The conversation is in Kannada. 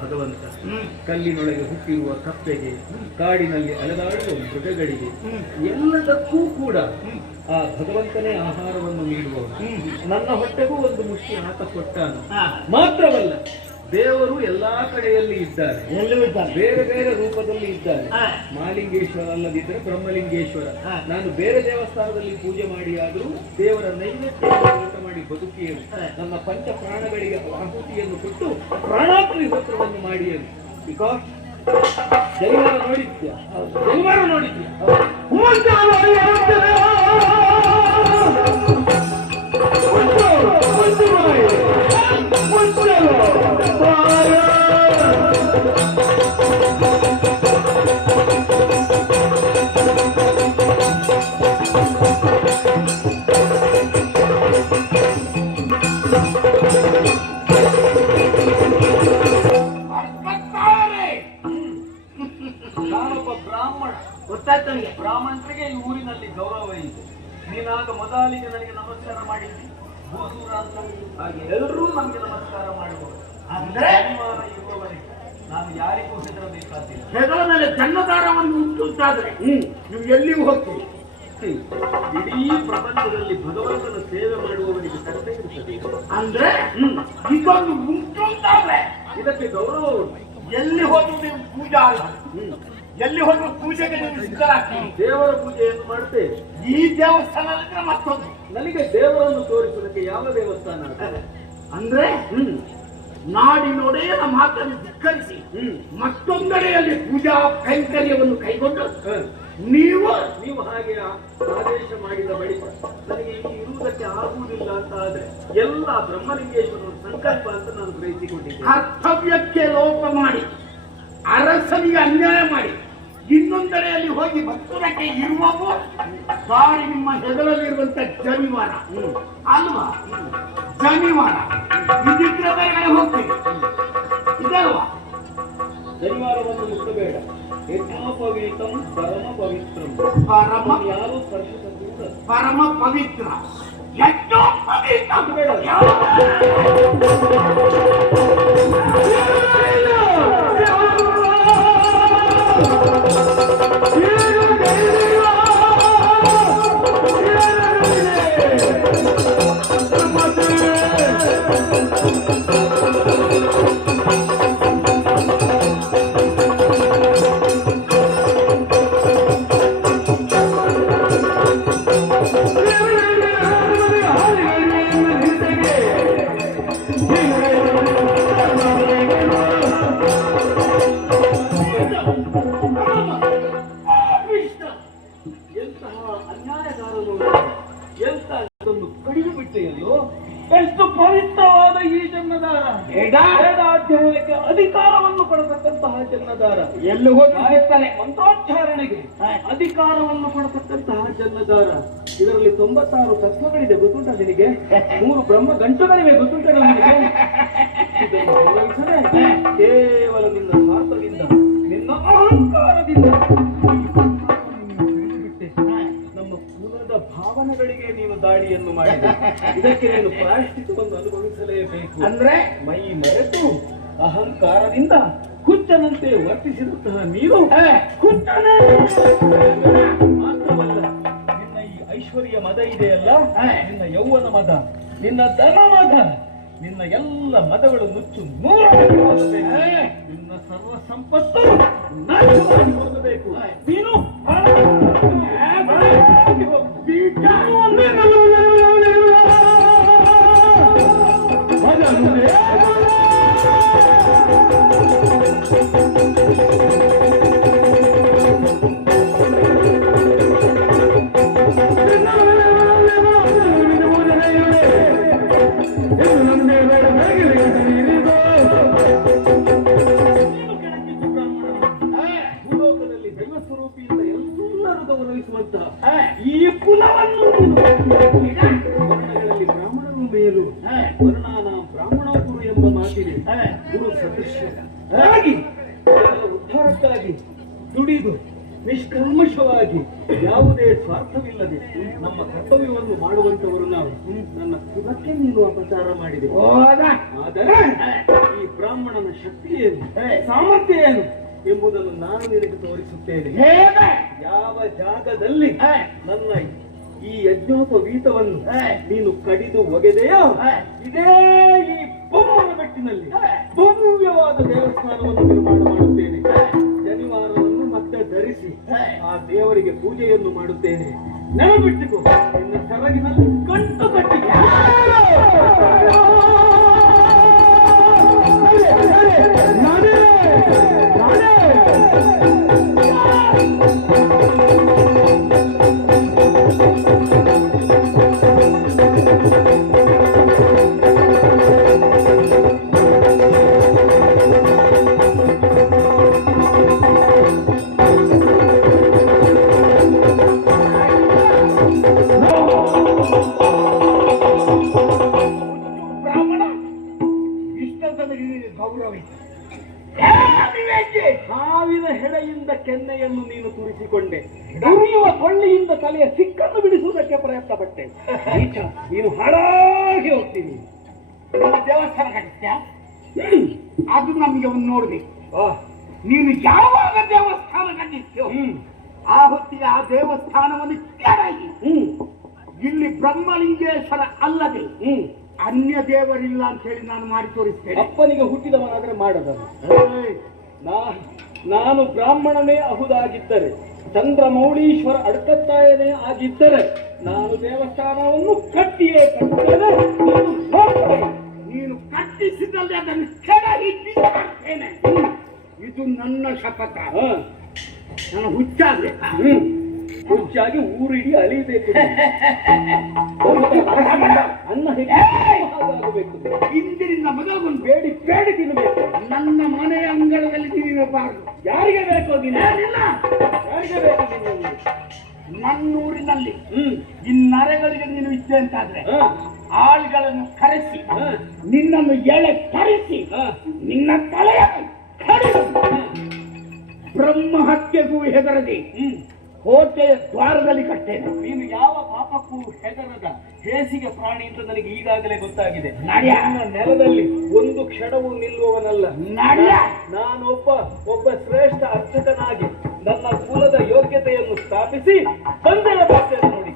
ಭಗವಂತ ಕಲ್ಲಿನೊಳಗೆ ಹುಟ್ಟಿರುವ ಕಪ್ಪೆಗೆ, ಕಾಡಿನಲ್ಲಿ ಅಲೆದಾಡುವ ಮೃಗಗಳಿಗೆ ಎಲ್ಲದಕ್ಕೂ ಕೂಡ ಆ ಭಗವಂತನೇ ಆಹಾರವನ್ನು ನೀಡುವವನು. ನನ್ನ ಹೊಟ್ಟೆಗೂ ಒಂದು ಮುಷ್ಟಿ ಆತ ಕೊಟ್ಟಾನು. ಮಾತ್ರವಲ್ಲ, ದೇವರು ಎಲ್ಲಾ ಕಡೆಯಲ್ಲಿ ಇದ್ದಾರೆ, ಬೇರೆ ಬೇರೆ ರೂಪದಲ್ಲಿ ಇದ್ದಾರೆ. ಮಹಾಲಿಂಗೇಶ್ವರ ಅಲ್ಲದಿದ್ದರೆ ಬ್ರಹ್ಮಲಿಂಗೇಶ್ವರ. ನಾನು ಬೇರೆ ದೇವಸ್ಥಾನದಲ್ಲಿ ಪೂಜೆ ಮಾಡಿ ಆದರೂ ದೇವರ ನೈವೇದ್ಯ ಊಟ ಮಾಡಿ ಬದುಕಿಯರು. ನನ್ನ ಪಂಚ ಪ್ರಾಣಗಳಿಗೆ ಆಹುತಿಯನ್ನು ಕೊಟ್ಟು ಪ್ರಾಣಾಗ್ನಿಹೋತ್ರವನ್ನು ಮಾಡಿಯರು. ಬಿಕಾಸ್ ಜನಿವಾರ ನೋಡಿದ್ಯಾ? ಜನಿವಾರ ನೋಡಿದ್ಯಾ? ನಾನೊಬ್ಬ ಬ್ರಾಹ್ಮಣ, ಗೊತ್ತಾಯ್ತು ನನಗೆ. ಬ್ರಾಹ್ಮಣರಿಗೆ ಈ ಊರಿನಲ್ಲಿ ಗೌರವ ಇದೆ. ನೀನಾಗ ಮೊದಲಿಗೆ ನನಗೆ ನಮಸ್ಕಾರ ಮಾಡಿದ್ದಿ, ಭೂಸೂರ ಅಂತ. ಹಾಗೆ ಎಲ್ಲರೂ ನಮಗೆ ನಮಸ್ಕಾರ ಮಾಡುವರು. ಅಂದ್ರೆ ಇರುವವರೆಗೆ ನಾನು ಯಾರಿಗೂ ಹೆದರಬೇಕಾದಿಲ್ಲ. ಹೆದರ ಮೇಲೆ ಜನ್ಮದಾರವನ್ನು ಉಂಟುಂಟಾದ್ರೆ ನೀವು ಎಲ್ಲಿಯೂ ಹೋಗ್ತೀವಿ. ಇಡೀ ಪ್ರಪಂಚದಲ್ಲಿ ಭಗವಂತನ ಸೇವೆ ಮಾಡುವವರಿಗೆ ಕಡಿಮೆ ಇರುತ್ತದೆ. ಅಂದ್ರೆ ಇದೊಂದು ಉಂಟುಂಟಾದ್ರೆ ಇದಕ್ಕೆ ಗೌರವ ಉಂಟು. ಎಲ್ಲಿ ಹೋದ್ರು ನೀವು ಪೂಜಾ ಅಲ್ಲ, ಎಲ್ಲಿ ಹೋದ್ರು ಪೂಜೆಗೆ ನೀವು ಸಿದ್ಧರಾಗ್ತೀವಿ. ದೇವರ ಪೂಜೆಯನ್ನು ಮಾಡ್ತೇವೆ. ಈ ದೇವಸ್ಥಾನ ಮತ್ತೊಂದು ನನಗೆ ದೇವರನ್ನು ತೋರಿಸುವುದಕ್ಕೆ ಯಾವ ದೇವಸ್ಥಾನ ಅಂದ್ರೆ ನಾಡಿನೊಡೆಯನ ಮಾತನ್ನು ಧಿಕ್ಕರಿಸಿ ಮತ್ತೊಂದೆಡೆಯಲ್ಲಿ ಪೂಜಾ ಕೈಂಕರ್ಯವನ್ನು ಕೈಗೊಂಡು ನೀವು ಹಾಗೆ ಆದೇಶ ಮಾಡಿದ ಬಳಿಕ ನನಗೆ ಇಲ್ಲಿ ಇರುವುದಕ್ಕೆ ಆಗುವುದಿಲ್ಲ ಅಂತ ಆದ್ರೆ ಎಲ್ಲ ಬ್ರಹ್ಮಲಿಂಗೇಶ್ವರನ ಸಂಕಲ್ಪ ಅಂತ ನಾನು ಗ್ರಹಿಸಿಕೊಂಡಿದ್ದೆ. ಕರ್ತವ್ಯಕ್ಕೆ ಲೋಪ ಮಾಡಿ, ಅರಸನಿಗೆ ಅನ್ಯಾಯ ಮಾಡಿ, ಇನ್ನೊಂದೆಡೆಯಲ್ಲಿ ಹೋಗಿ ಭಕ್ತರಕ್ಕೆ ಇರುವವು ಬಾರಿ ನಿಮ್ಮ ಹೆಗಲಲ್ಲಿರುವಂತ ಜನಿವಾರ ಅಲ್ವಾ? ಜನಿವಾರ ಇದಿದ್ರೆ ಬೇರೆ ಹೋಗ್ತೀವಿ, ಇದಲ್ವಾ? ಜನಿವಾರವನ್ನು ಮುಟ್ಟಬೇಡ. ಯಜ್ಞೋಪವೀತಂ ಪರಮ ಪವಿತ್ರಂ. ಪರಮ ಯಾರು ಸ್ಪರ್ಶಿಸಬಹುದು? ಪರಮ ಪವಿತ್ರ. ಯಜ್ಞೋಪವೀತ ಬೇಡ. ಎಷ್ಟು ಪವಿತ್ರವಾದ ಈ ಜನ್ಮದಾರ, ವೇದಾಧ್ಯಯನಕ್ಕೆ ಅಧಿಕಾರವನ್ನು ಕೊಡತಕ್ಕಂತಹ ಜನ್ಮದಾರ, ಎಲ್ಲಿ ಹೋಗಿರ್ತಾನೆ ಮಂತ್ರೋಚ್ಚಾರಣೆಗೆ ಅಧಿಕಾರವನ್ನು ಕೊಡತಕ್ಕಂತಹ ಜನ್ಮದಾರ. ಇದರಲ್ಲಿ 96 ತತ್ವಗಳಿದೆ, ಗೊತ್ತುಂಟ ನಿನಗೆ? 3 ಬ್ರಹ್ಮ ಗಂಟುಗಳಿವೆ, ಗೊತ್ತುಂಟ ನಿನಗೆ? ಕೇವಲ ನಿನ್ನ ಸ್ವಾರ್ಥದಿಂದ, ನಿನ್ನ ಅಹಂಕಾರದಿಂದ ನಮ್ಮ ಕುಲದ ಭಾವನೆಗಳಿಗೆ ನೀನು ದಾಳಿಯನ್ನು ಮಾಡಿದೆ. ಇದಕ್ಕೆ ನೀನು ಪ್ರಾಯಶ್ಚಿತ್ತವನ್ನು ಅನುಭವಿಸಲೇಬೇಕು. ಅಂದ್ರೆ ಮೈ ಮರೆತು ಅಹಂಕಾರದಿಂದ ಹುಚ್ಚನಂತೆ ವರ್ತಿಸಿದಂತಹ ನೀನು ಹುಚ್ಚನೇ ಮಾತ್ರವಲ್ಲ, ನಿನ್ನ ಈ ಐಶ್ವರ್ಯ ಮದ ಇದೆಯಲ್ಲ, ನಿನ್ನ ಯೌವನ ಮದ, ನಿನ್ನ ಧನ ಮದ, ನಿನ್ನ ಎಲ್ಲ ಮದಗಳು ನುಚ್ಚು ನೂರಾಗಿ ಹೋಗಬೇಕು. ನಿನ್ನ ಸರ್ವ ಸಂಪತ್ತು ನಾಶವಾಗಿ ಹೋಗಬೇಕು. ನೀನು ಭೂಲೋಕದಲ್ಲಿ ದೈವ ಸ್ವರೂಪಿಯಿಂದ ಎಲ್ಲರೂ ಗೌರವಿಸುವಂತಹ ಈ ಕುಲವನ್ನು ವರ್ಣಗಳಲ್ಲಿ ಬ್ರಾಹ್ಮಣರು ಮೇಲು ವರ್ಣಾನ ಬ್ರಾಹ್ಮಣ ಗುರು ಎಂಬ ಮಾತಿದೆ. ಗುರು ಸದೃಶ್ಯರಾಗಿ ಉದ್ಧಾರಕ್ಕಾಗಿ ದುಡಿದು ನಿಷ್ಕಲ್ಮಶವಾಗಿ ಯಾವುದೇ ಸ್ವಾರ್ಥವಿಲ್ಲದೆ ನಮ್ಮ ಕರ್ತವ್ಯವನ್ನು ಮಾಡುವಂತವರು ನಾವು. ನನ್ನ ಕುಲಕ್ಕೆ ನೀನು ಅಪಚಾರ ಮಾಡಿದೆ. ಆದರೆ ಈ ಬ್ರಾಹ್ಮಣನ ಶಕ್ತಿ ಏನು, ಸಾಮರ್ಥ್ಯ ಏನು ಎಂಬುದನ್ನು ನಾನು ನಿನಗೆ ತೋರಿಸುತ್ತೇನೆ. ಯಾವ ಜಾಗದಲ್ಲಿ ನನ್ನ ಈ ಯಜ್ಞೋಪವೀತವನ್ನು ನೀನು ಕಡಿದು ಒಗೆದೆಯೋ ಇದೇ ಈ ಬೊಮ್ಮನ ಬೆಟ್ಟಿನಲ್ಲಿ ಭವ್ಯವಾದ ದೇವಸ್ಥಾನವನ್ನು ನಿರ್ಮಾಣ ಮಾಡುತ್ತೇನೆ. ಶನಿವಾರವನ್ನು ಮತ್ತೆ ಧರಿಸಿ ಆ ದೇವರಿಗೆ ಪೂಜೆಯನ್ನು ಮಾಡುತ್ತೇನೆ. ನೆನಪಿಟ್ಟುಕೋ, ನಿನ್ನ ಸರಗಿನಲ್ಲಿ ಗಂಟು ಕಟ್ಟಿ ಹಾವಿನ ಹೆಡೆಯಿಂದ ಕೆನ್ನೆಯನ್ನು ನೀನು ತುರಿಸಿಕೊಂಡೆ, ಉರಿಯುವ ಕೊಳ್ಳಿಯಿಂದ ತಲೆಯ ಸಿಕ್ಕನ್ನು ಬಿಡಿಸುವುದಕ್ಕೆ ಪ್ರಯತ್ನ ಪಟ್ಟೆ. ನೀನು ಹಾಳಾಗಿ ಹೋಗ್ತೀನಿ. ದೇವಸ್ಥಾನ ಕಟ್ಟಿಸ್ತೀಯ? ಅದು ನಮಗೆ ಒಂದು ನೋಡ್ಬೇಕು. ನೀನು ಯಾವಾಗ ದೇವಸ್ಥಾನ ಕಟ್ಟಿಸ್ತೀಯೋ ಆ ಹೊತ್ತಿಗೆ ಆ ದೇವಸ್ಥಾನವನ್ನು ಕೆಳಗಿ ಇಲ್ಲಿ ಬ್ರಹ್ಮಲಿಂಗೇಶ್ವರ ಅಲ್ಲದೆ ಅನ್ಯ ದೇವರಿಲ್ಲ ಅಂತ ಹೇಳಿ ನಾನು ಮಾಡಿ ತೋರಿಸ್ತೇನೆ. ಅಪ್ಪನಿಗೆ ಹುಟ್ಟಿದವನಾದ್ರೆ ಮಾಡದನು. ನಾನು ಬ್ರಾಹ್ಮಣನೇ ಅಹುದಾಗಿದ್ದರೆ, ಚಂದ್ರಮೌಳೀಶ್ವರ ಅಡ್ಕತ್ತಾಯನೇ ಆಗಿದ್ದರೆ ನಾನು ದೇವಸ್ಥಾನವನ್ನು ಕಟ್ಟಿಯೇ ಕಟ್ಟುತ್ತೇನೆ. ನೀನು ಕಟ್ಟಿಸಿದಲ್ಲಿ ಅದನ್ನು ಕೆಳಗೆ ಬಿಸಾಡ್ತೇನೆ. ಇದು ನನ್ನ ಶಪಥ. ನನ್ನ ಹುಚ್ಚಾಗಬೇಕಾ? ಹುಚ್ಚಾಗಿ ಊರಿಡಿ ಅಳಿಬೇಕು. ಅನ್ನ ಆಗಬೇಕು. ಇಂದಿನಿಂದ ಮೊದಲುಗೊಂಡು ಬೇಡಿ ಬೇಡಿ ತಿನ್ನಬೇಕು. ನನ್ನ ಮನೆಯ ಅಂಗಳದಲ್ಲಿ ತಿನ್ನಬಾರದು. ಯಾರಿಗೆ ಬೇಕು? ಯಾರಿಗೆ ಬೇಕು? ನನ್ನೂರಿನಲ್ಲಿ ಈ ನರೆಗಳಿಗೆ ನೀನು ಇದ್ದೆ ಅಂತಾದ್ರೆ ಆಳುಗಳನ್ನು ಕರೆಸಿ ನಿನ್ನನ್ನು ಎಳೆ ತರಿಸಿ ನಿನ್ನ ತಲೆಯ ಕಡಿದು ಬ್ರಹ್ಮ ಹತ್ಯೆಗೂ ಹೆದರದೆ ಕೋಟೆಯ ದ್ವಾರದಲ್ಲಿ ಕಟ್ಟೇನೆ. ನೀನು ಯಾವ ಪಾಪಕ್ಕೂ ಹೆದರದ ಹೇಸಿಗೆ ಪ್ರಾಣಿ ಅಂತ ನನಗೆ ಈಗಾಗಲೇ ಗೊತ್ತಾಗಿದೆ. ನನ್ನ ನೆಲದಲ್ಲಿ ಒಂದು ಕ್ಷಣವೂ ನಿಲ್ಲುವವನಲ್ಲ. ನಾನೊಬ್ಬ ಶ್ರೇಷ್ಠ ಅರ್ಚಕನಾಗಿ ನನ್ನ ಕುಲದ ಯೋಗ್ಯತೆಯನ್ನು ಸ್ಥಾಪಿಸಿ ಬಂದೆಯ ಬರ್ತೇನೆ ನೋಡಿ.